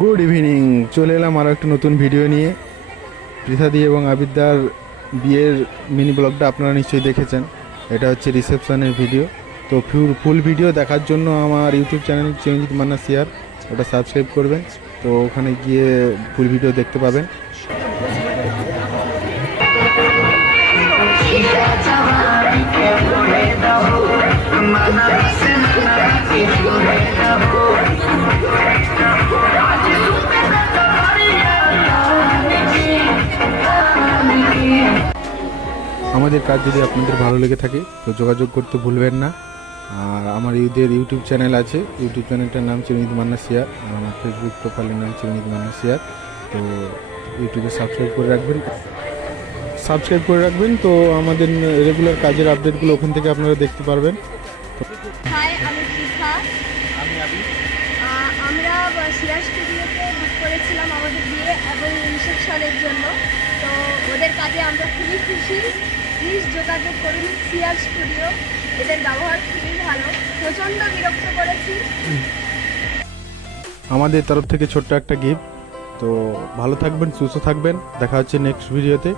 Good evening, চলে এলাম আরও একটা নতুন ভিডিও নিয়ে। পৃথাদি এবং আবিদ্যার বিয়ের মিনি ব্লগটা আপনারা নিশ্চয়ই দেখেছেন। এটা হচ্ছে রিসেপশনের ভিডিও। তো ফুল ভিডিও দেখার জন্য আমার ইউটিউব চ্যানেল চিরঞ্জিত মান্না শেয়ার, ওটা সাবস্ক্রাইব করবেন। তো ওখানে গিয়ে ফুল ভিডিও দেখতে পাবেন। আমাদের কাজ যদি আপনাদের ভালো লেগে থাকে তো যোগাযোগ করতে ভুলবেন না। আর আমার ইউটিউব চ্যানেল আছে, ইউটিউব চ্যানেলটার নাম চিরঞ্জিত মান্না শেয়ার, আর আমার ফেসবুক প্রোফাইলের নাম চিরঞ্জিত মান্না শেয়ার। তো ইউটিউবে সাবস্ক্রাইব করে রাখবেন তো আমাদের রেগুলার কাজের আপডেটগুলো ওখান থেকে আপনারা দেখতে পারবেন। হাই, আমি পৃথা। আমি আবি। আমরা সিরাজ স্টুডিওতে বুক করেছিলাম আমাদের বিয়ে এবং রিসেপশনের জন্য। তো ওদের কাজে আমরা খুবই খুশি। প্লিজ যোগাযোগ করুন সিরাজ স্টুডিও। এদের ব্যবহার খুবই ভালো, প্রচণ্ড বিরক্ত করেছি। আমাদের তরফ থেকে ছোট্ট একটা গিফট। তো ভালো থাকবেন, সুস্থ থাকবেন, দেখা হচ্ছে নেক্সট ভিডিওতে।